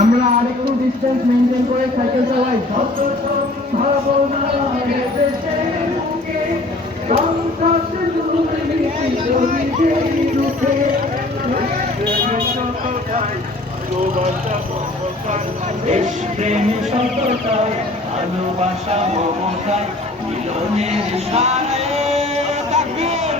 আমরা আরেকটু distance maintain করে সাইকেল চালাই। দেশপ্রেম সততায় ভালোবাসা মমতায় মিলনের সারে তাকবীর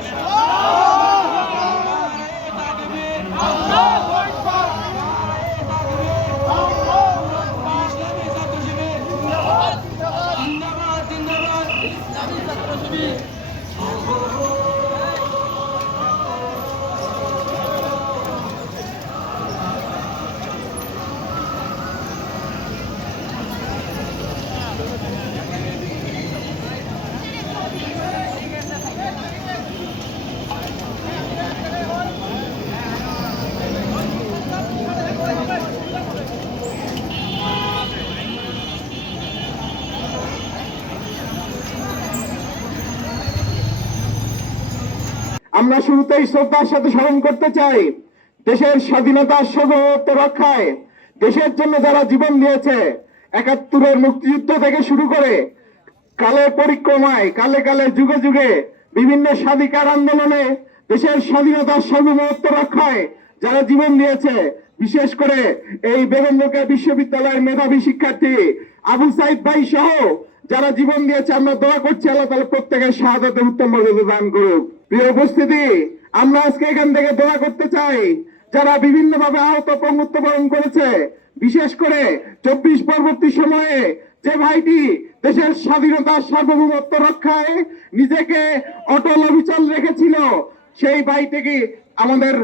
আমরা শুরুতেই শ্রদ্ধার সাথে স্মরণ করতে চাই দেশের স্বাধীনতার সার্বভৌমত্ব রক্ষায় দেশের জন্য যারা জীবন দিয়েছে, ৭১-এর মুক্তিযুদ্ধ থেকে শুরু করে কালে পরিক্রমায় কালে কালে যুগে যুগে বিভিন্ন স্বাধিকার আন্দোলনে দেশের স্বাধীনতার সার্বভৌমত্ব রক্ষায় যারা জীবন দিয়েছে, বিশেষ করে এই বেগম রোকেয়া বিশ্ববিদ্যালয়ের মেধাবী শিক্ষার্থী আবু সাইদ ভাই সহ যারা জীবন দিয়েছে, আমরা দোয়া করছি আল্লাহ তাআলা প্রত্যেকের শাহাদাতে উত্তম মর্যাদা দান করুক। প্রিয় উপস্থিতি, আমরা আজকে এখান থেকে দোয়া করতে চাই যারা বিভিন্ন ভাবে আহত পঙ্গুত্ব বরণ করেছে, বিশেষ করে ২৪ পরবর্তী সময়ে যে ভাইটি দেশের স্বাধীনতার সার্বভৌমত্ব রক্ষায় নিজেকে অটল অবিচল রেখেছিল, সেই ভাইটিকে আমাদের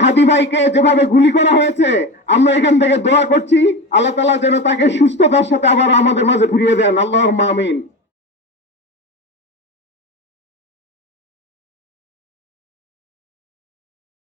হাদি ভাইকে যেভাবে গুলি করা হয়েছে, আমরা এখান থেকে দোয়া করছি আল্লাহ তাআলা যেন তাকে সুস্থতার সাথে আবার আমাদের মাঝে ফিরিয়ে দেন। আল্লাহুম্মা আমিন।